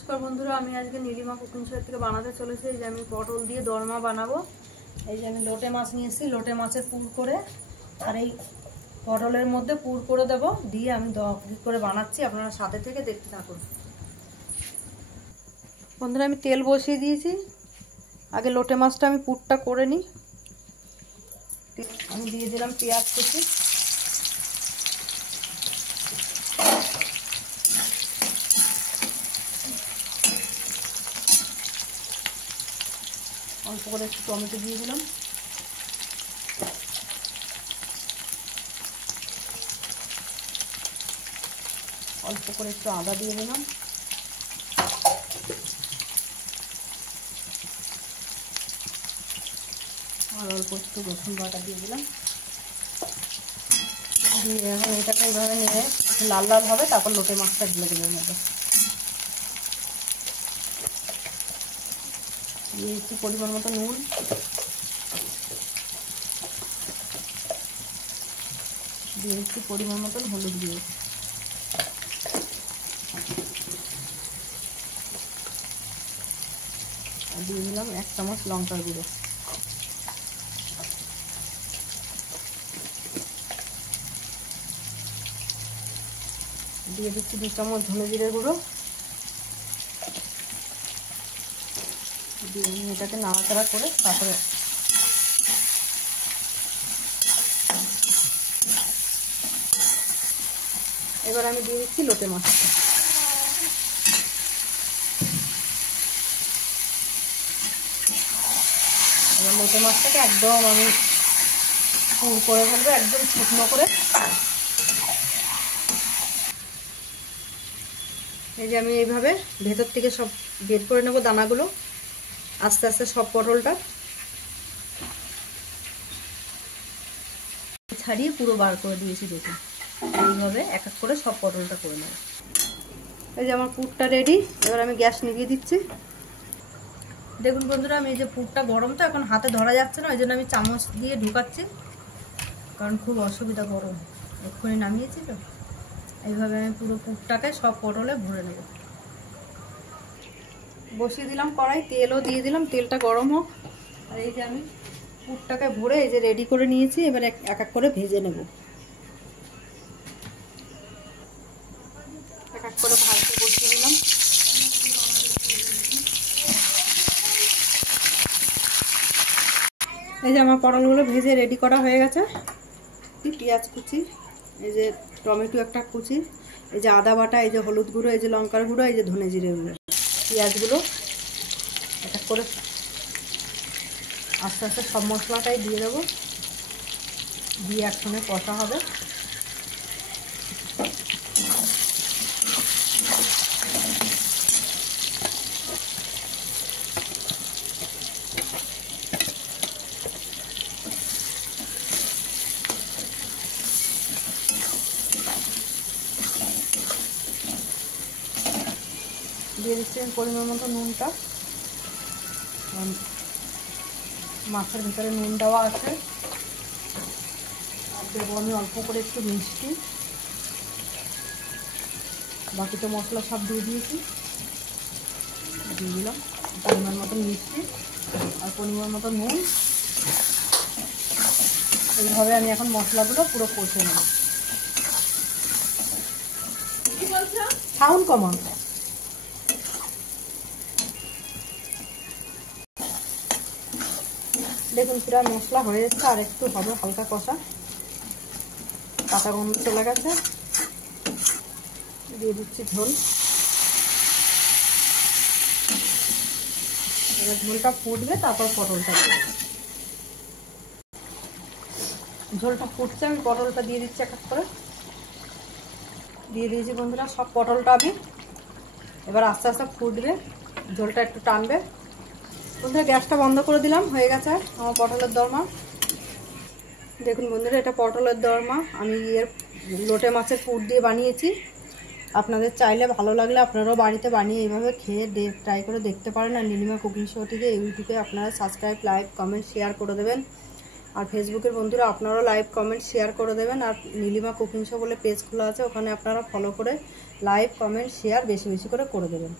নমস্কার বন্ধুরা, আমি আজকে নীলিমা কুকিং শো থেকে বানাতে চলেছি। এই যে আমি পটল দিয়ে দরমা বানাবো। এই যে আমি লোটে মাছ নিয়েছি, লোটে মাছের পুর করে আর এই পটলের মধ্যে পুর করে দেব, দিয়ে আমি কী করে বানাচ্ছি আপনারা সাথে থেকে দেখতে থাকুন। বন্ধুরা আমি তেল বসিয়ে দিয়েছি, আগে লোটে মাছটা আমি পুরটা করে নিই। আমি দিয়ে দিলাম পেঁয়াজ কুচি, অল্প করে একটু টমেটো দিয়ে দিলাম, অল্প করে একটু আদা দিয়ে দিলাম, আর অল্প একটু রসুন বাটা দিয়ে দিলাম। দিয়ে এখন এটাকে এইভাবে নিয়ে লাল লাল হবে, তারপর লোটে মাছটা ঢেলে দেবো মধ্যে। দিয়ে একটু পরিমাণ মতো নুন, দিয়ে একটু পরিমাণ মতন হলুদ দিয়ে দিয়ে দিলাম 1 চামচ লঙ্কার গুঁড়ো, দিয়ে দিচ্ছি 2 চামচ ধনে জিরে গুঁড়ো, দিয়ে এটাকে নাড়াচাড়া করে তারপরে এবার আমি দিয়ে দিচ্ছি লোটে মাছটা। এবার লোটে মাছটাকে একদম আমি পুর করে ফেলবো, একদম শুকনো করে। এই যে আমি এইভাবে ভেতর থেকে সব বের করে নেবো দানাগুলো, আস্তে আস্তে সব পটলটা ছাড়িয়ে পুরো বার করে দিয়েছি। দেখুন এইভাবে এক এক করে সব পটলটা করে নেব। এই যে আমার পুরটা রেডি, এবার আমি গ্যাস নিভিয়ে দিচ্ছি। দেখুন বন্ধুরা, আমি এই যে পুরটা গরম তো এখন হাতে ধরা যাচ্ছে না, ওই জন্য আমি চামচ দিয়ে ঢুকাচ্ছি, কারণ খুব অসুবিধা, গরম এক্ষুনি নামিয়েছি তো। এইভাবে আমি পুরো পুরটাকে সব পটলে ভরে নেব। বসিয়ে দিলাম কড়াই, তেলও দিয়ে দিলাম, তেলটা গরম হোক। আর এই যে আমি পুরটাকে ভরে এই যে রেডি করে নিয়েছি, এবার এক এক করে ভেজে নেব। এক এক করে ভাজতে বসিয়ে দিলাম। এই যে আমার পটলগুলো ভেজে রেডি করা হয়ে গেছে। পেঁয়াজ কুচি, এই যে টমেটো একটা কুচি, এই যে আদা বাটা, এই যে হলুদ গুঁড়ো, এই যে লঙ্কার গুঁড়ো, এই যে ধনে জিরে গুঁড়ো, পেঁয়াজগুলো এক এক করে আস্তে আস্তে সব মশলাটাই দিয়ে দেবো, দিয়ে একসঙ্গে কষা হবে। দিয়ে দিচ্ছি পরিমাণ মতো নুনটা, মাছের ভিতরে নুন দেওয়া আছে। আর দেবো আমি অল্প করে একটু মিষ্টি, বাকি তো মশলা সব দিয়ে দিয়েছি। দিয়ে দিলাম পরিমাণ মতো মিষ্টি আর পরিমাণ মতো নুন। এইভাবে আমি এখন মশলাগুলো পুরো কষে নেব। সাউন্ড কমান। দেখুন পুরো মশলা হয়ে যাচ্ছে, আর একটু হবে হালকা কষা, কাঁচা গন্ধ চলে গেছে। দিয়ে দিচ্ছি ঝোল। এবার ঝোলটা ফুটবে, তারপর পটলটা দেবো। ঝোলটা ফুটছে, আমি পটলটা দিয়ে দিচ্ছি এক এক করে। দিয়ে দিয়েছি বন্ধুরা সব পটলটা আমি। এবার আস্তে আস্তে ফুটবে, ঝোলটা একটু টানবে। বন্ধুরা গ্যাসটা বন্ধ করে দিলাম, হয়ে গেছে আমার পটলের দরমা। দেখুন বন্ধুরা, এটা পটলের দরমা আমি লোটে মাছের পুর দিয়ে বানিয়েছি। আপনাদের চাইলে ভালো লাগলে আপনারাও বাড়িতে বানিয়ে এইভাবে খেয়ে ট্রাই করে দেখতে পারেন। আর নীলিমা কুকিং শোটিকে ইউটিউবে আপনারা সাবস্ক্রাইব, লাইক, কমেন্ট, শেয়ার করে দেবেন। আর ফেসবুকের বন্ধুরা আপনারাও লাইক, কমেন্ট, শেয়ার করে দেবেন। আর নীলিমা কুকিং শো বলে পেজ খোলা আছে, ওখানে আপনারা ফলো করে লাইক, কমেন্ট, শেয়ার বেশি বেশি করে দেবেন।